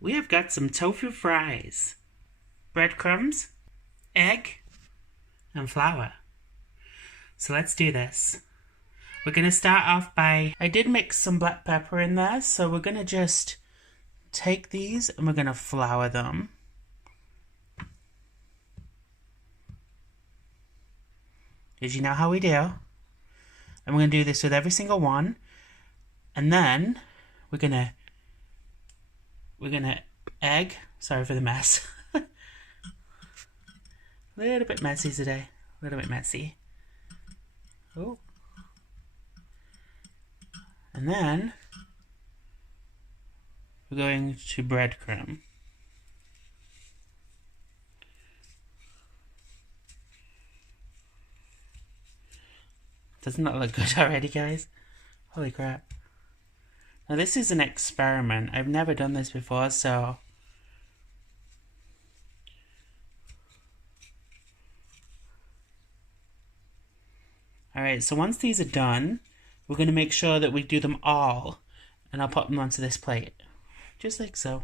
we have got some tofu fries, breadcrumbs, egg, and flour. So let's do this. We're going to start off by, I did mix some black pepper in there, so we're going to just take these and we're going to flour them. As you know how we do. And we're going to do this with every single one. And then we're going to egg, sorry for the mess. A little bit messy today. A little bit messy. Oh. And then we're going to breadcrumb. Doesn't that look good already, guys? Holy crap. Now this is an experiment. I've never done this before, so... Alright, so once these are done, we're going to make sure that we do them all. And I'll put them onto this plate. Just like so.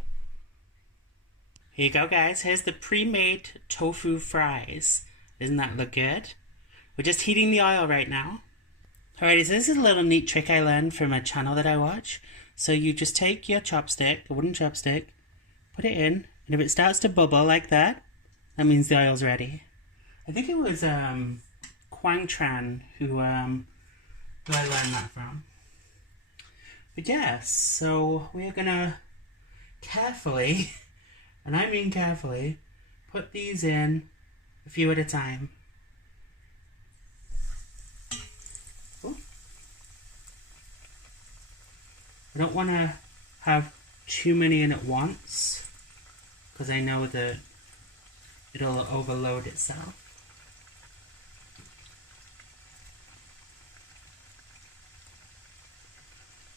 Here you go, guys. Here's the pre-made tofu fries. Doesn't that look good? We're just heating the oil right now. Alrighty, so this is a little neat trick I learned from a channel that I watch. So you just take your chopstick, a wooden chopstick, put it in, and if it starts to bubble like that, that means the oil's ready. I think it was Quang Tran who I learned that from. But yes, so we're gonna carefully, and I mean carefully, put these in a few at a time. I don't want to have too many in at once, because I know that it'll overload itself.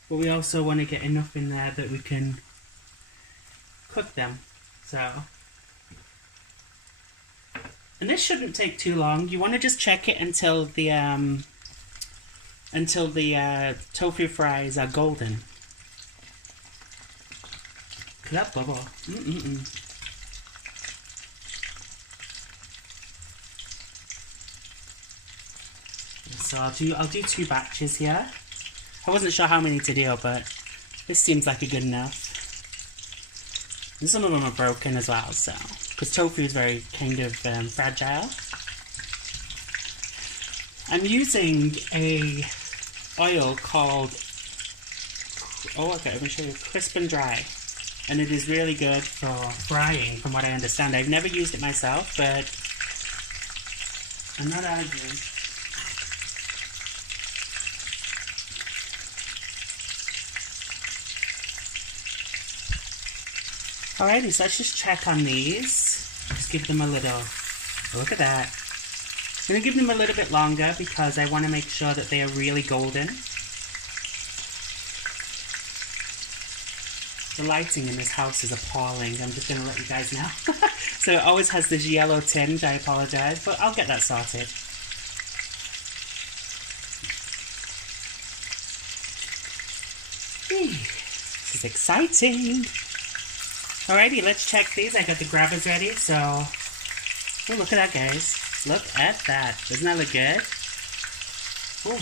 But we also want to get enough in there that we can cook them. So, and this shouldn't take too long. You want to just check it until the tofu fries are golden. Look at that bubble. So I'll do 2 batches here. I wasn't sure how many to do, but this seems like a good enough. And some of them are broken as well, so because tofu is very kind of fragile. I'm using a oil called I'm going to show you Crisp and Dry. And it is really good for frying, from what I understand. I've never used it myself, but I'm not arguing. Alrighty, so let's just check on these. Just give them a little, look at that. I'm going to give them a little bit longer because I want to make sure that they are really golden. The lighting in this house is appalling. I'm just going to let you guys know. So it always has this yellow tinge. I apologize, but I'll get that sorted. This is exciting. Alrighty, let's check these. I got the grabbers ready, so... Oh, look at that, guys. Look at that. Doesn't that look good? Ooh.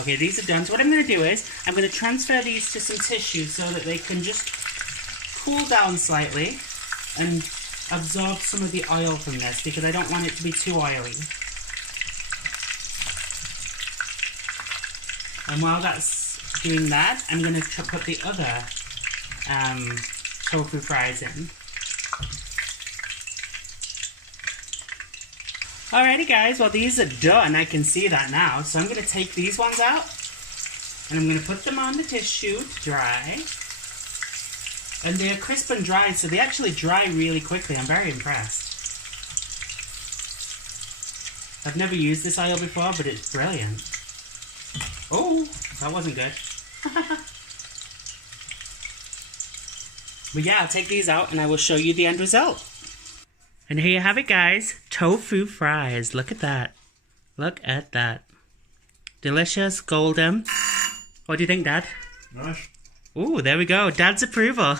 Okay, these are done. So what I'm going to do is, I'm going to transfer these to some tissue so that they can just cool down slightly and absorb some of the oil from this, because I don't want it to be too oily. And while that's doing that, I'm going to put the other tofu fries in. Alrighty guys, well these are done, I can see that now. So I'm going to take these ones out and I'm going to put them on the tissue to dry. And they're crisp and dry, so they actually dry really quickly. I'm very impressed. I've never used this oil before, but it's brilliant. Oh, that wasn't good. But yeah, I'll take these out and I will show you the end result. And here you have it, guys. Tofu fries. Look at that. Look at that. Delicious, golden. What do you think, Dad? Nice. Ooh, there we go. Dad's approval.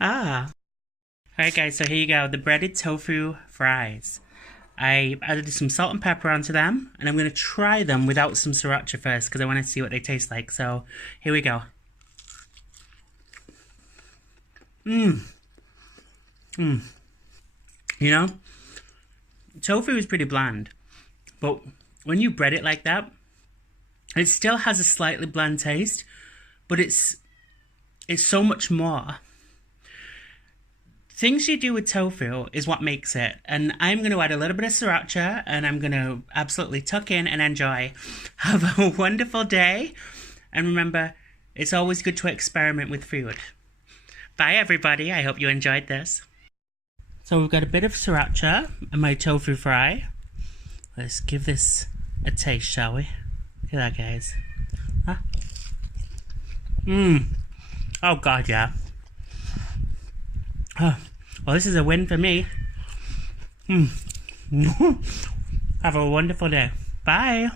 Ah. Alright guys, so here you go. The breaded tofu fries. I added some salt and pepper onto them, and I'm going to try them without some sriracha first because I want to see what they taste like. So, here we go. You know, tofu is pretty bland, but when you bread it like that, it still has a slightly bland taste, but it's so much more. Things you do with tofu is what makes it, and I'm going to add a little bit of sriracha, and I'm going to absolutely tuck in and enjoy. Have a wonderful day, and remember, it's always good to experiment with food. Bye everybody, I hope you enjoyed this. So we've got a bit of sriracha and my tofu fry. Let's give this a taste, shall we? Look at that, guys. Huh? Oh god, yeah. Oh, well, this is a win for me. Have a wonderful day. Bye.